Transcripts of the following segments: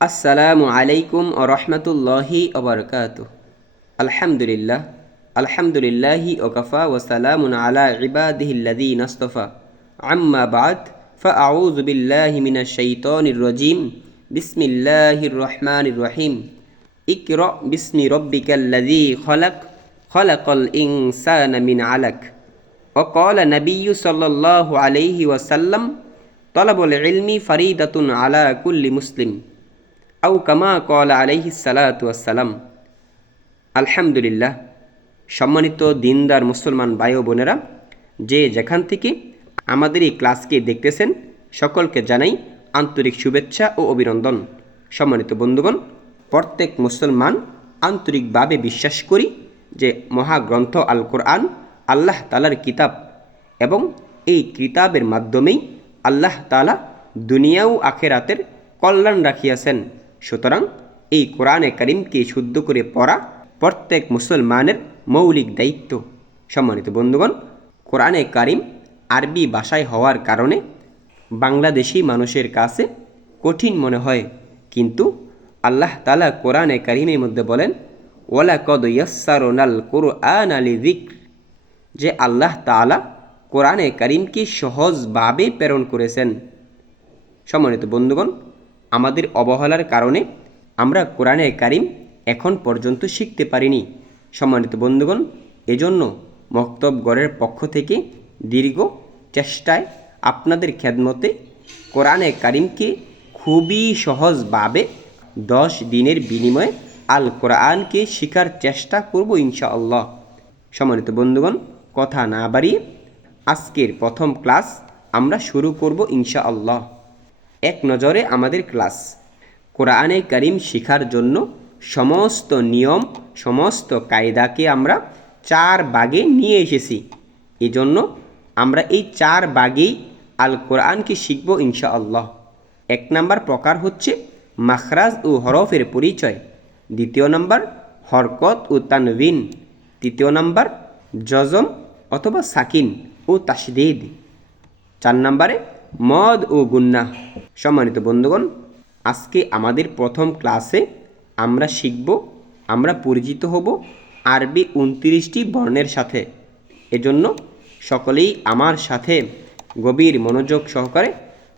আসসালামু আলাইকুম ও রহমতুল্লাহি ওবরকাতুহ। আলহামদুলিল্লাহ আলহামদুলিল্লাহি ওকাফা ওয়াসালামুন আলা ইবাদিহিল্লাযীনা ইসতাফা। আম্মা বা'দ ফাআউযু বিল্লাহি মিনাশ শাইতানির রাজীম। বিসমিল্লাহির রহমানির রহিম। ইকরা বিসমি রাব্বিকাল্লাযী খলাক খলাকাল ইনসানা মিন আলাক। وقال النبي صلى الله عليه وسلم طلب العلم فريضة على كل مسلم আউ কামা ক্বালা আলাইহিস সালাতু ওয়াসসালাম। আলহামদুলিল্লাহ। সম্মানিত দিনদার মুসলমান ভাই ও বোনেরা, যে যেখান থেকে আমাদের এই ক্লাসকে দেখতেছেন, সকলকে জানাই আন্তরিক শুভেচ্ছা ও অভিনন্দন। সম্মানিত বন্ধুগণ, প্রত্যেক মুসলমান আন্তরিকভাবে বিশ্বাস করি যে মহাগ্রন্থ আল কোরআন আল্লাহ তাআলার কিতাব এবং এই কিতাবের মাধ্যমেই আল্লাহ তাআলা দুনিয়া ও আখিরাতের কল্যাণ রাখিয়াছেন। সুতরাং এই কোরআনে কারিমকে শুদ্ধ করে পড়া প্রত্যেক মুসলমানের মৌলিক দায়িত্ব। সম্মানিত বন্ধুগণ, কোরআনে কারিম আরবি ভাষায় হওয়ার কারণে বাংলাদেশি মানুষের কাছে কঠিন মনে হয়, কিন্তু আল্লাহ তাআলা কোরআনে কারিমের মধ্যে বলেন, ওয়ালাকাদ ইয়াসসারনাল কুরআনা লিযিকর, যে আল্লাহ তাআলা কোরআনে কারিমকে সহজভাবে প্রেরণ করেছেন। সম্মানিত বন্ধুগণ, আমাদের অবহেলার কারণে আমরা কোরআনে কারিম এখন পর্যন্ত শিখতে পারিনি। সম্মানিত বন্ধুগণ, এজন্য মক্তবগড়ের পক্ষ থেকে দীর্ঘ চেষ্টায় আপনাদের খেদমতে কোরআনে কারিমকে খুবই সহজভাবে 10 দিনের বিনিময়ে আল কোরআনকে শেখার চেষ্টা করব ইনশাআল্লাহ। সম্মানিত বন্ধুগণ, কথা না বাড়িয়ে আজকের প্রথম ক্লাস আমরা শুরু করব ইনশাআল্লাহ। এক নজরে আমাদের ক্লাস। কোরআনে কারিম শেখার জন্য সমস্ত নিয়ম, সমস্ত কায়দাকে আমরা 4 ভাগে নিয়ে এসেছি। এজন্য আমরা এই 4 ভাগেই আল কোরআনকে শিখব ইনশাআল্লাহ। 1 নম্বর প্রকার হচ্ছে মাখরাজ ও হরফের পরিচয়। 2 নম্বর হরকত ও তানবিন। 3 নম্বর জজম অথবা সাকিন ও তাশদীদ। 4 নম্বরে মদ ও গুন্নাহ। সম্মানিত বন্ধুগণ, আজকে আমাদের প্রথম ক্লাসে আমরা শিখব, আমরা পরিচিত হব আরবি 29টি বর্ণের সাথে। এজন্য সকলেই আমার সাথে গভীর মনোযোগ সহকারে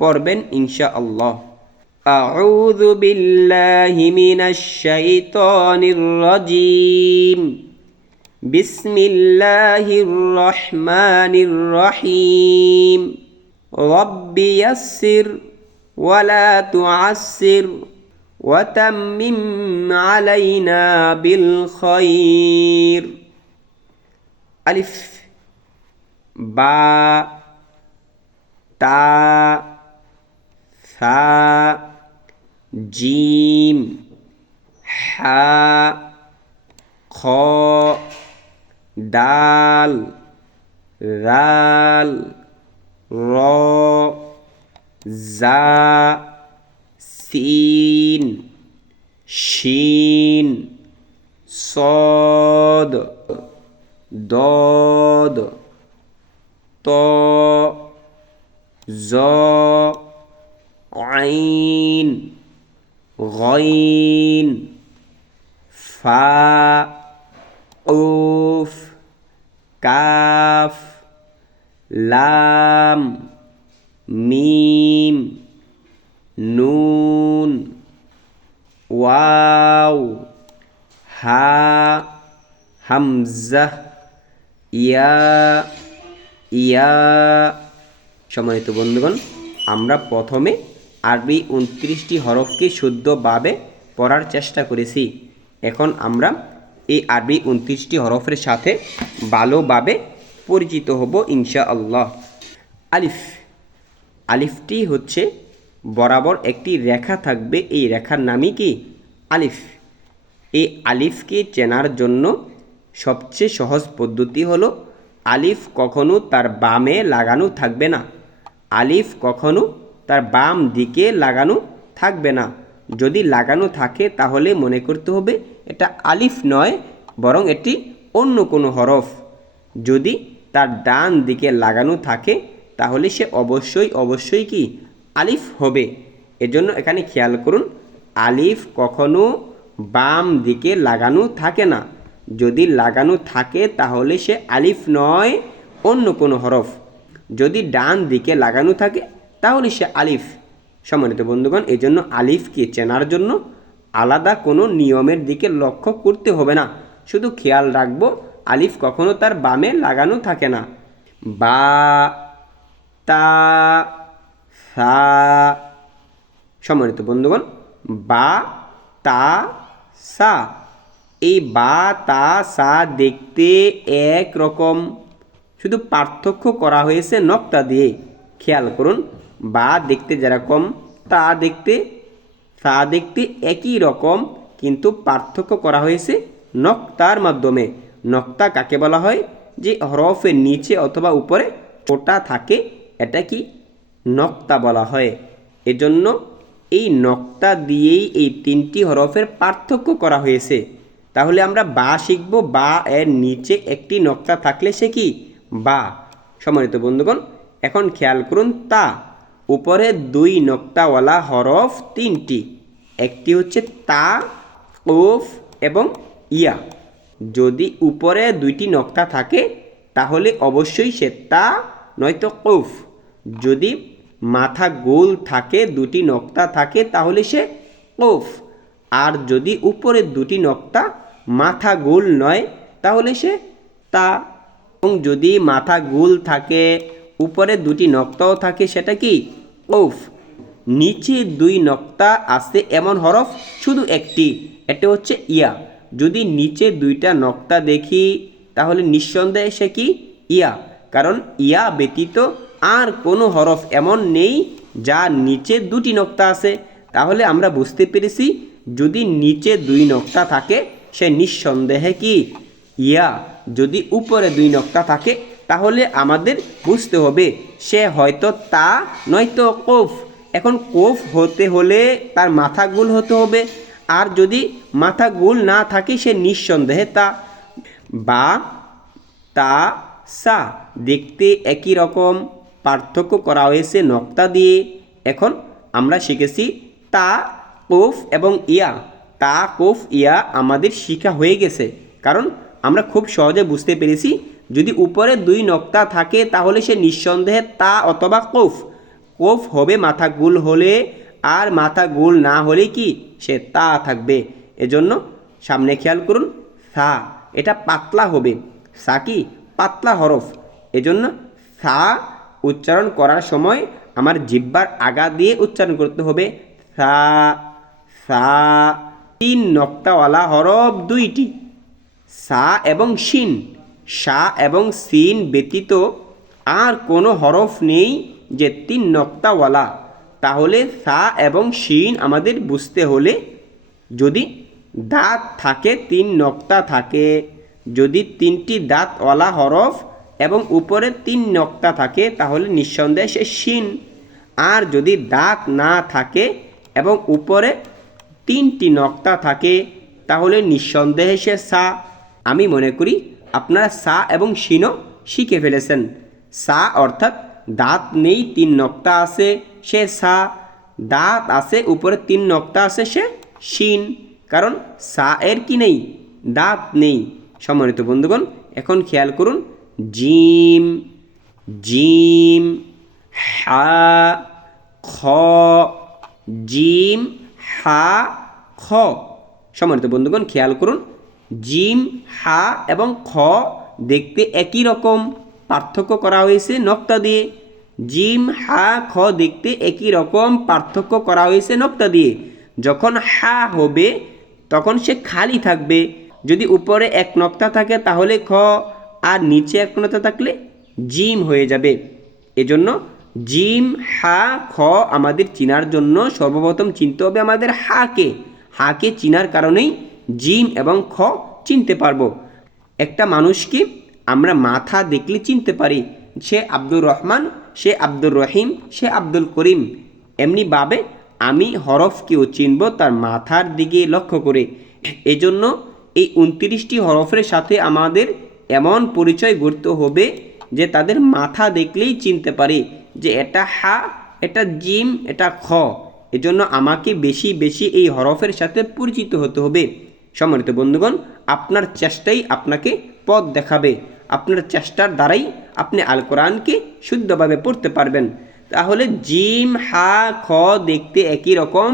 পড়বেন ইনশাআল্লাহ। আউযু বিল্লাহি মিনাশ শাইতানির রাজীম। বিসমিল্লাহির রহমানির রহিম। রব্বি ইয়াসসির ওয়ালা তুআসসির ওয়াতাম্মিম আলাইনা বিল খায়র। আলিফ, বা, তা, সা, জিম, হা, খ, দাল, রাল, র, জা, সিন, শিন, সদ, দদ, ত, জ, আইন, গইন, ফা, উফ, কাফ, লাম, মিম, নুন, ওয়াও, হা, হামজা, ইয়া, ইয়া। সম্মানিত বন্ধুগণ, আমরা প্রথমে আরবি 29টি হরফকে শুদ্ধভাবে পড়ার চেষ্টা করেছি। এখন আমরা এই আরবি 29টি হরফের সাথে ভালোভাবে পরিচিত হব ইনশাআল্লাহ। আলিফ। আলিফটি হচ্ছে বরাবর একটি রেখা থাকবে, এই রেখার নামই কি? আলিফ। এই আলিফকে চেনার জন্য সবচেয়ে সহজ পদ্ধতি হলো আলিফ কখনো তার বামে লাগানো থাকবে না। আলিফ কখনো তার বাম দিকে লাগানো থাকবে না। যদি লাগানো থাকে তাহলে মনে করতে হবে এটা আলিফ নয়, বরং এটি অন্য কোনো হরফ। যদি তার ডান দিকে লাগানো থাকে তাহলে সে অবশ্যই কি আলিফ হবে। এজন্য এখানে খেয়াল করুন, আলিফ কখনো বাম দিকে লাগানো থাকে না। যদি লাগানো থাকে তাহলে সে আলিফ নয়, অন্য কোনো হরফ। যদি ডান দিকে লাগানো থাকে তাহলে সে আলিফ। সম্মানিত বন্ধুগণ, এই জন্য আলিফকে চেনার জন্য আলাদা কোনো নিয়মের দিকে লক্ষ্য করতে হবে না, শুধু খেয়াল রাখবো আলিফ কখনো তার বামে লাগানো থাকে না। বা, তা, সা। সম্মানিত বন্ধুগণ, বা, তা, সা, এই বা, তা, সা দেখতে এক রকম, শুধু পার্থক্য করা হয়েছে নক্তা দিয়ে। খেয়াল করুন, বা দেখতে যেরকম, তা দেখতে, সা দেখতে একই রকম, কিন্তু পার্থক্য করা হয়েছে নক্তার মাধ্যমে। নক্তা কাকে বলা হয়? যে হরফের নিচে অথবা উপরে ফোঁটা থাকে, এটা কি নক্তা বলা হয়। এজন্য এই নক্তা দিয়েই এই তিনটি হরফের পার্থক্য করা হয়েছে। তাহলে আমরা বা শিখব, বা এর নিচে একটি নক্তা থাকলে সে কি? বা। সম্মানিত বন্ধুগণ, এখন খেয়াল করুন, তা উপরে দুই নক্তাওয়ালা হরফ তিনটি, একটি হচ্ছে তা, কফ এবং ইয়া। যদি উপরে দুইটি নক্তা থাকে তাহলে অবশ্যই সে তা নয়তো কফ। যদি মাথা গোল থাকে, দুটি নক্তা থাকে, তাহলে সে কফ। আর যদি উপরে দুটি নক্তা মাথা গোল নয় তাহলে সে তা। এবং যদি মাথা গোল থাকে, উপরে দুটি নক্তাও থাকে, সেটা কি? কফ। নিচে দুই নক্তা আছে এমন হরফ শুধু একটি, এটা হচ্ছে ইয়া। যদি নিচে দুইটা নক্তা দেখি তাহলে নিঃসন্দেহে সে কি? ইয়া। কারণ ইয়া ব্যতীত আর কোনো হরফ এমন নেই যার নিচে দুটি নক্তা আছে। তাহলে আমরা বুঝতে পেরেছি, যদি নিচে দুই নক্তা থাকে সে নিঃসন্দেহে কি? ইয়া। যদি উপরে দুই নক্তা থাকে তাহলে আমাদের বুঝতে হবে সে হয়তো তা নয়তো কফ। এখন কফ হতে হলে তার মাথা গোল হতে হবে, আর যদি মাথা গোল না থাকে সে নিঃসন্দেহে তা। বা, তা, সা দেখতে একই রকম, পার্থক্য করা হয়েছে নক্তা দিয়ে। এখন আমরা শিখেছি তা, কফ এবং ইয়া। তা, কফ, ইয়া আমাদের শিখা হয়ে গেছে, কারণ আমরা খুব সহজে বুঝতে পেরেছি যদি উপরে দুই নক্তা থাকে তাহলে সে নিঃসন্দেহে তা অথবা কফ। কফ হবে মাথা গোল হলে, আর মাথা গোল না হলে কি? সে তা থাকবে। এজন্য সামনে খেয়াল করুন, সা এটা পাতলা হবে। সা কি? পাতলা হরফ। এজন্য সা উচ্চারণ করার সময় আমার জিহ্বার আগা দিয়ে উচ্চারণ করতে হবে। সা, সা। তিন নক্তাওয়ালা হরফ দুইটি, সা এবং শিন। সা এবং সিন ব্যতীত আর কোনো হরফ নেই যে তিন নক্তাওয়ালা। তাহলে সা এবং শিন আমাদের বুঝতে হলে যদি দাঁত থাকে, তিন নক্তা থাকে, যদি তিনটি দাঁতওয়ালা হরফ এবং উপরে তিন নক্তা থাকে তাহলে নিঃসন্দেহে সে শিন। আর যদি দাঁত না থাকে এবং উপরে তিনটি নক্তা থাকে তাহলে নিঃসন্দেহে সে সা। আমি মনে করি আপনারা সা এবং শিনও শিখে ফেলেছেন। সা অর্থাৎ দাঁত নেই, তিন নক্তা আছে, সে সা। দাঁত আছে, উপরে তিন নক্তা আছে, সে শিন। কারণ সা এর কি নেই? দাঁত নেই। সম্মানিত বন্ধুগণ, এখন খেয়াল করুন, জিম, জিম, হা, খ, জিম, হা, খ। সম্মানিত বন্ধুগণ, খেয়াল করুন, জিম, হা এবং খ দেখতে একই রকম, পার্থক্য করা হয়েছে নক্তা দিয়ে। জিম, হা, খ দেখতে একই রকম, পার্থক্য করা হয়েছে নক্তা দিয়ে। যখন হা হবে তখন সে খালি থাকবে। যদি উপরে এক নক্তা থাকে তাহলে খ, আর নিচে এক নক্তা থাকলে জিম হয়ে যাবে। এজন্য জিম, হা, খ আমাদের চিনার জন্য সর্বপ্রথম চিনতে হবে আমাদের হাকে। হাকে চিনার কারণেই জিম এবং খ চিনতে পারবো। একটা মানুষকে আমরা মাথা দেখলে চিনতে পারি, সে আব্দুর রহমান, সে আব্দুর রহিম, সে আব্দুল করিম। এমনিভাবে আমি হরফকেও চিনব তার মাথার দিকে লক্ষ্য করে। এজন্য এই 29টি হরফের সাথে আমাদের এমন পরিচয় গড়তে হবে যে তাদের মাথা দেখলেই চিনতে পারি যে এটা হা, এটা জিম, এটা খ। এজন্য আমাকে বেশি বেশি এই হরফের সাথে পরিচিত হতে হবে। সম্মানিত বন্ধুগণ, আপনার চেষ্টাই আপনাকে পথ দেখাবে। আপনার চেষ্টার দ্বারাই আপনি আল কোরআনকে শুদ্ধভাবে পড়তে পারবেন। তাহলে জিম হা খ দেখতে একই রকম,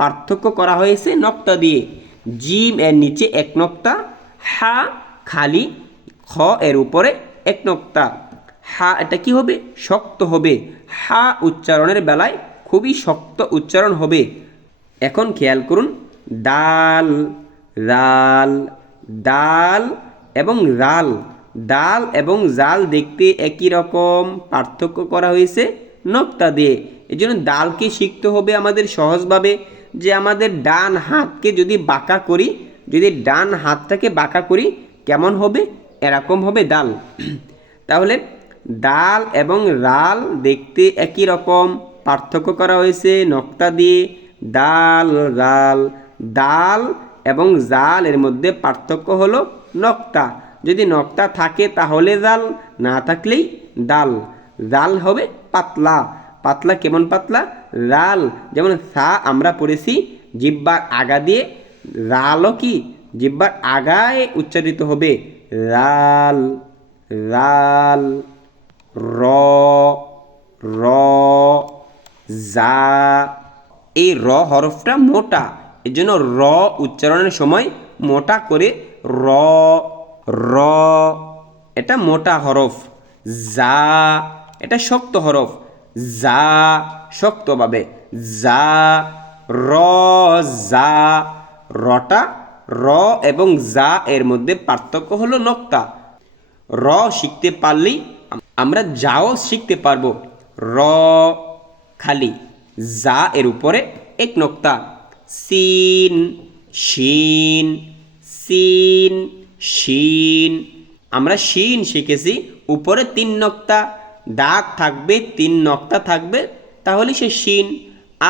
পার্থক্য করা হয়েছে নক্তা দিয়ে। জিম এর নিচে এক নক্তা, হা খালি, খ এর উপরে এক নক্তা। হা এটা কি হবে? শক্ত হবে। হা উচ্চারণের বেলায় খুবই শক্ত উচ্চারণ হবে। এখন খেয়াল করুন, ডাল, রাল, ডাল এবং রাল, ডাল এবং জাল দেখতে একই রকম, পার্থক্য করা হয়েছে নক্তা দিয়ে। এই জন্য ডালকে শিখতে হবে আমাদের সহজভাবে, যে আমাদের ডান হাতকে যদি বাঁকা করি, যদি ডান হাতটাকে বাঁকা করি কেমন হবে? এরকম হবে ডাল। তাহলে ডাল এবং রাল দেখতে একই রকম, পার্থক্য করা হয়েছে নক্তা দিয়ে। ডাল, রাল, ডাল এবং জাল এর মধ্যে পার্থক্য হলো নক্তা। যদি নক্তা থাকে তাহলে জাল, না থাকলেই ডাল। জাল হবে পাতলা। পাতলা কেমন পাতলা? রাল যেমন সা আমরা পড়েছি জিহ্বার আগা দিয়ে, রালও কি জিহ্বার আগায় উচ্চারিত হবে। রাল, রাল, র, র, জা। এই র হরফটা মোটা, এর জন্য র উচ্চারণের সময় মোটা করে র, র এটা মোটা হরফ। জা এটা শক্ত হরফ, জা শক্তভাবে, জা, র, জা। রটা, র এবং জা এর মধ্যে পার্থক্য হলো নক্তা। র শিখতে পারলেই আমরা যাও শিখতে পারবো। র খালি, জা এর উপরে এক নক্তা। সিন, শিন, সিন, শিন। আমরা শিন শিখেছি, উপরে 3 নক্তা, দাঁত থাকবে 3 নক্তা থাকবে, তাহলে সে শিন।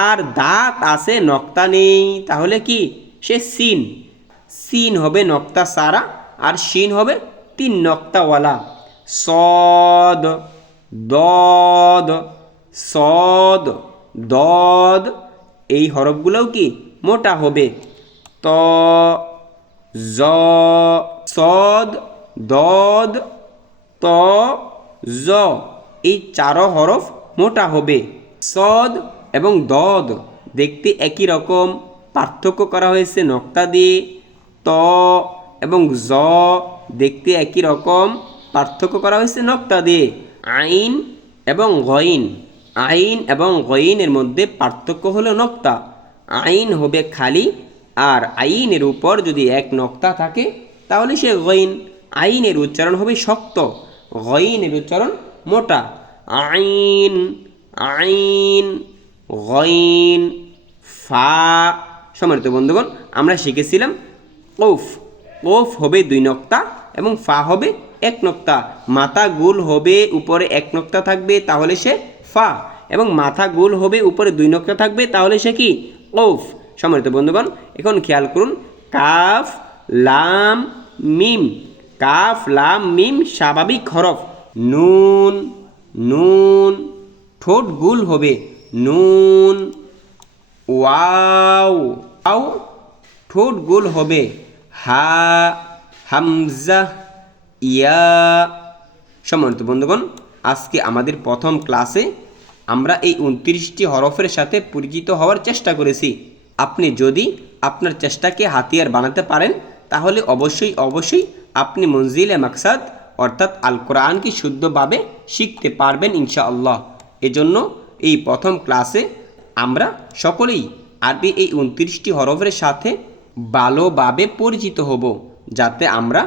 আর দাঁত আছে নক্তা নেই, তাহলে কি? সে সিন। সিন হবে নক্তা সারা, আর শিন হবে 3 নক্তাওয়ালা। সদ, দদ, সদ, দদ এই হরফগুলোও কি মোটা হবে। ত, জ, সদ, দদ, ত, জ এই 4 হরফ মোটা হবে। সদ এবং দদ দেখতে একই রকম, পার্থক্য করা হয়েছে নক্তা দিয়ে। ত এবং জ দেখতে একই রকম, পার্থক্য করা হয়েছে নক্তা দিয়ে। আইন এবং গইন, আইন এবং গইনের মধ্যে পার্থক্য হলো নক্তা। আইন হবে খালি, আর আইনের উপর যদি এক নক্তা থাকে তাহলে সে গইন। আইনের উচ্চারণ হবে শক্ত, গইনের উচ্চারণ মোটা। আইন, আইন, গইন, ফা। সম্মানিত বন্ধুগণ, আমরা শিখেছিলাম কৌফ। কৌফ হবে 2 নক্তা এবং ফা হবে 1 নক্তা। মাথা গোল হবে, উপরে 1 নক্তা থাকবে, তাহলে সে ফা। এবং মাথা গোল হবে, উপরে 2 নক্তা থাকবে, তাহলে সে কি? কৌফ। সম্মানিত বন্ধুগণ, এখন খেয়াল করুন, কাফ, লাম, মিম। কাফ, লাম, মিম স্বাভাবিক হরফ। নুন, নুন ঠোঁট গোল হবে, নুন। ওয়াও, ওয়াও ঠোঁট গোল হবে। হা, হামজা, ইয়া। সম্মানিত বন্ধুগণ, আজকে আমাদের প্রথম ক্লাসে আমরা এই 29টি হরফের সাথে পরিচিত হওয়ার চেষ্টা করেছি। আপনি যদি আপনার চেষ্টাকে হাতিয়ার বানাতে পারেন তাহলে অবশ্যই অবশ্যই আপনি মঞ্জিলে মাকসাদ অর্থাৎ আল কোরআনকে শুদ্ধভাবে শিখতে পারবেন ইনশাআল্লাহ। এজন্য এই প্রথম ক্লাসে আমরা সকলেই আরবি এই 29টি হরফের সাথে ভালোভাবে পরিচিত হব, যাতে আমরা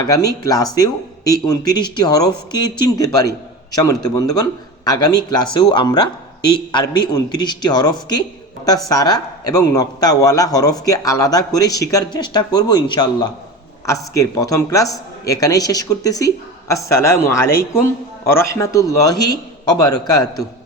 আগামী ক্লাসেও এই 29টি হরফকে চিনতে পারি। সম্মানিত বন্ধুগণ, আগামী ক্লাসেও আমরা এই আরবি 29টি হরফকে নক্তা সারা এবং নক্তাওয়ালা হরফকে আলাদা করে শেখার চেষ্টা করব ইনশাআল্লাহ। আজকের প্রথম ক্লাস এখানেই শেষ করতেছি। আসসালামু আলাইকুম ওয়া রাহমাতুল্লাহি ওয়া বারাকাতুহু।